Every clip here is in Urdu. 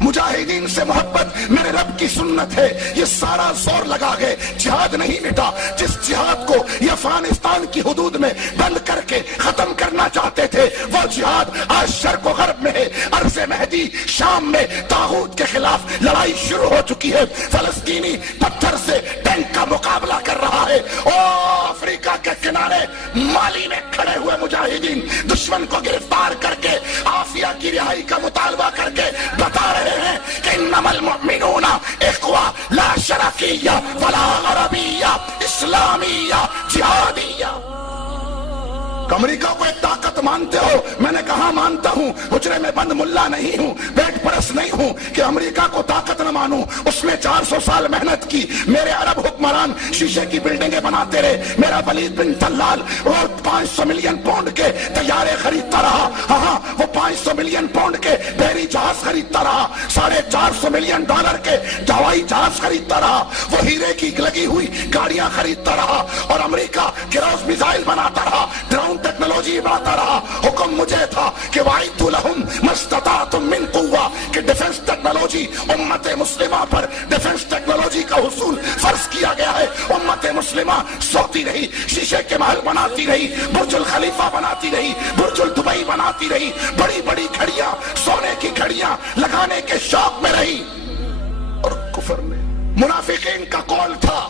مجاہدین سے محبت میرے رب کی سنت ہے. یہ سارا زور لگا گئے, جہاد نہیں مٹا. جس جہاد کو یہ افغانستان کی حدود میں بند کر کے ختم کرنا چاہتے تھے, وہ جہاد آج شرق و غرب میں ہے. عرض مہدی شام میں طاغوت کے خلاف لڑائی شروع ہو چکی ہے. فلسطینی پتھر سے ٹینک کا مقابلہ کر رہا ہے. او افریقہ کے کنارے مالی میں کھڑے ہوئے مجاہدین دشمن کو گرفتار کر کے عافیہ کی رہائی کا مطالبہ کر کے بتا رہے ہیں کہ انما المؤمنون اخوہ لا شرقیہ ولا غربیہ اسلامیہ جہادیہ. امریکہ کو ایک طاقت مانتے ہو؟ میں نے کہا مانتا ہوں. حجرے میں بند ملا نہیں ہوں, بیٹ پرست نہیں ہوں کہ امریکہ کو طاقت نہ مانوں. اس نے 400 سال محنت کی. میرے عرب حکمران شیشے کی بلڈنگیں بناتے رہے. میرا ولید بن طلال وہ 500 ملین پاؤنڈ کے طیارے خریدتا رہا. ہاں وہ 500 ملین پاؤنڈ کے بحری جہاز خریدتا رہا. $450 ملین کے ہوائی جہاز خریدتا رہا. وہ ہیرے کی لگی ہوئی گاڑیاں خریدتا رہا. اور امریکہ کروز میزائل بناتا رہا, ڈرون ٹیکنالوجی بناتا رہا. حکم مجھے تھا کہ وَأَعِدُّوا لَهُمْ مَا اسْتَطَعْتُم مِّن قُوَّةٍ کہ ڈیفنس ٹیکنالوجی امت مسلمہ پر ڈیفنس ٹیکنالوجی کا حصول فرض کیا گیا ہے. امت مسلمہ سوتی رہی, شیشے کے محل بناتی رہی, برج الخلیفہ بناتی رہی, برج الدبئی بناتی رہی, بڑی بڑی گھڑیاں سونے کی گھڑیاں لگانے کے شوق میں رہی. اور کفر میں منافقین کا قول تھا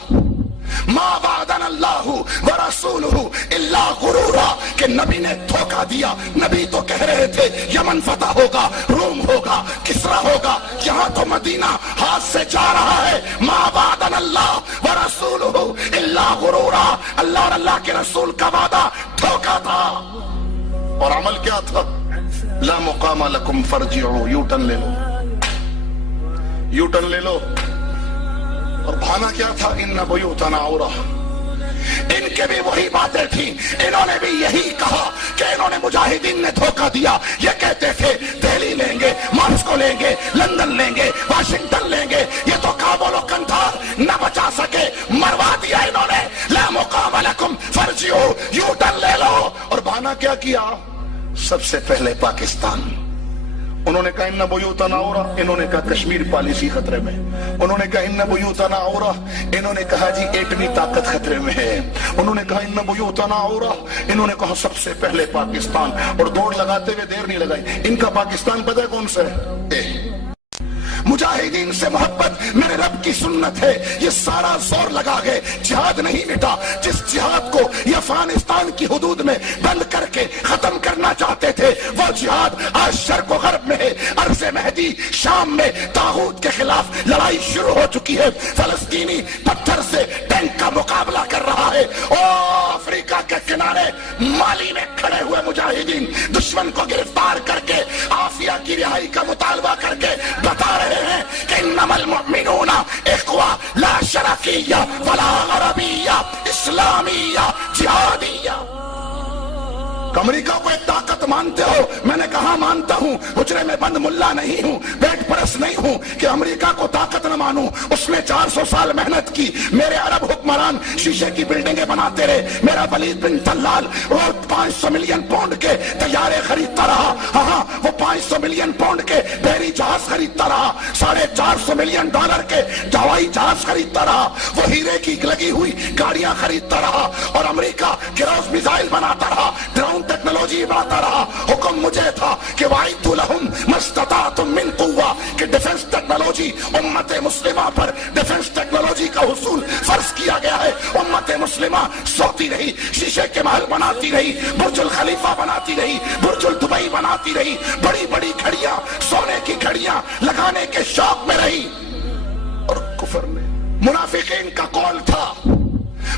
ما وعدنا اللہ ورسولہ الا غرورا کہ نبی نے دھوکہ دیا. نبی تو کہہ رہے تھے یمن فتح ہوگا, روم ہوگا, کسرا ہوگا, یہاں تو مدینہ ہاتھ سے جا رہا ہے. ما وعدنا اللہ ورسولہ الا غرورا, اللہ اور اللہ کے رسول کا وعدہ دھوکہ تھا. اور عمل کیا تھا؟ لا مقام لکم فرجعوا, یو ٹرن لے لو, یو ٹرن لے لو. اور بھانا کیا تھا؟ ان بیوتنا عورہ. ان کے بھی وہی باتیں تھیں. انہوں نے بھی یہی کہا کہ انہوں نے مجاہدین نے دھوکہ دیا. یہ کہتے تھے دہلی لیں گے, ماسکو لیں گے, لندن لیں گے, واشنگٹن لیں گے. یہ تو کابل و قندھار نہ بچا سکے, مروا دیا انہوں نے. لا مقام لکم فرجعوا, یو ٹرن لے لو. اور بھانا کیا کیا؟ سب سے پہلے پاکستان. انہوں نے کہا ان بیوتنا عورہ, انہوں نے کہا کشمیر پالیسی خطرے میں. انہوں نے کہا ان بیوتنا عورہ, انہوں نے کہا جی ایٹمی طاقت خطرے میں ہے. انہوں نے کہا ان بیوتنا عورہ, انہوں نے کہا سب سے پہلے پاکستان. اور دوڑ لگاتے ہوئے دیر نہیں لگائی. ان کا پاکستان پتہ ہے کون سا ہے؟ مجاہدین سے محبت میرے رب کی سنت ہے. یہ سارا زور لگا گئے, جہاد نہیں مٹا. جس جہاد کو یہ افغانستان کی حدود میں بند کر کے ختم کرنا چاہتے تھے, وہ جہاد آج شرق و غرب میں ہے. عرض مہدی شام میں طاغوت کے خلاف لڑائی شروع ہو چکی ہے. فلسطینی پتھر سے ٹینک کا مقابلہ کر رہا ہے. او افریقہ کے کنارے مالی میں کھڑے ہوئے مجاہدین دشمن کو گرفتار کر کے عافیہ کی رہائی کا مطالبہ کر کے بتا رہے ہیں کہ انما المؤمنون اخوہ لا شرقیہ ولا غربیہ اسلامیہ جہادیہ. امریکہ کو ایک طاقت مانتے ہو؟ میں نے کہا مانتا ہوں. حجرے میں بند ملا نہیں ہوں, بیٹ پرست نہیں ہوں کہ امریکہ کو طاقت نہ مانوں. اس نے 400 سال محنت کی. میرے عرب حکمران شیشے کی بلڈنگیں بناتے رہے. میرا ولید بن طلال وہ 500 ملین پاؤنڈ کے طیارے خریدتا رہا. ہاں وہ 500 ملین پاؤنڈ کے بحری جہاز خریدتا رہا. $450 ملین کے ہوائی جہاز خریدتا رہا. وہ ہیرے کی لگی ہوئی گاڑیاں خریدتا رہا. اور امریکہ کروز میزائل بناتا رہا, ڈرون ٹیکنالوجی بناتا رہا. حکم مجھے تھا کہ وَأَعِدُّوا لَهُمْ مَا اسْتَطَعْتُم مِّن قُوَّةٍ کہ ڈیفنس ٹیکنالوجی امت مسلمہ پر ڈیفنس ٹیکنالوجی کا حصول فرض کیا گیا ہے. امت مسلمہ سوتی رہی, شیشے کے محل بناتی رہی, برج الخلیفہ بناتی رہی, برج الدبئی بناتی رہی, بڑی بڑی گھڑیاں سونے کی گھڑیاں لگانے کے شوق میں رہی. اور کفر میں منافقین کا قول تھا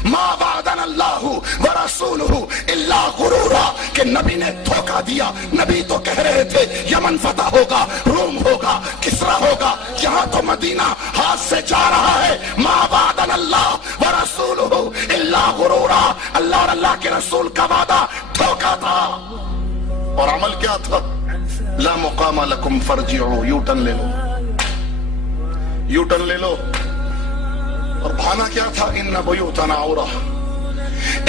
ما وعدنا اللہ ورسولہ الا غرورا کہ نبی نے دھوکہ دیا. نبی تو کہہ رہے تھے یمن فتح ہوگا, روم ہوگا, کسرا ہوگا, یہاں تو مدینہ ہاتھ سے جا رہا ہے. ما وعدنا اللہ ورسولہ الا غرورا, اللہ اور اللہ کے رسول کا وعدہ دھوکہ تھا. اور عمل کیا تھا؟ لا مقام لکم فرجعوا, یو ٹرن لے لو, یو ٹرن لے لو. اور بھانا کیا تھا؟ ان بیوتنا عورہ,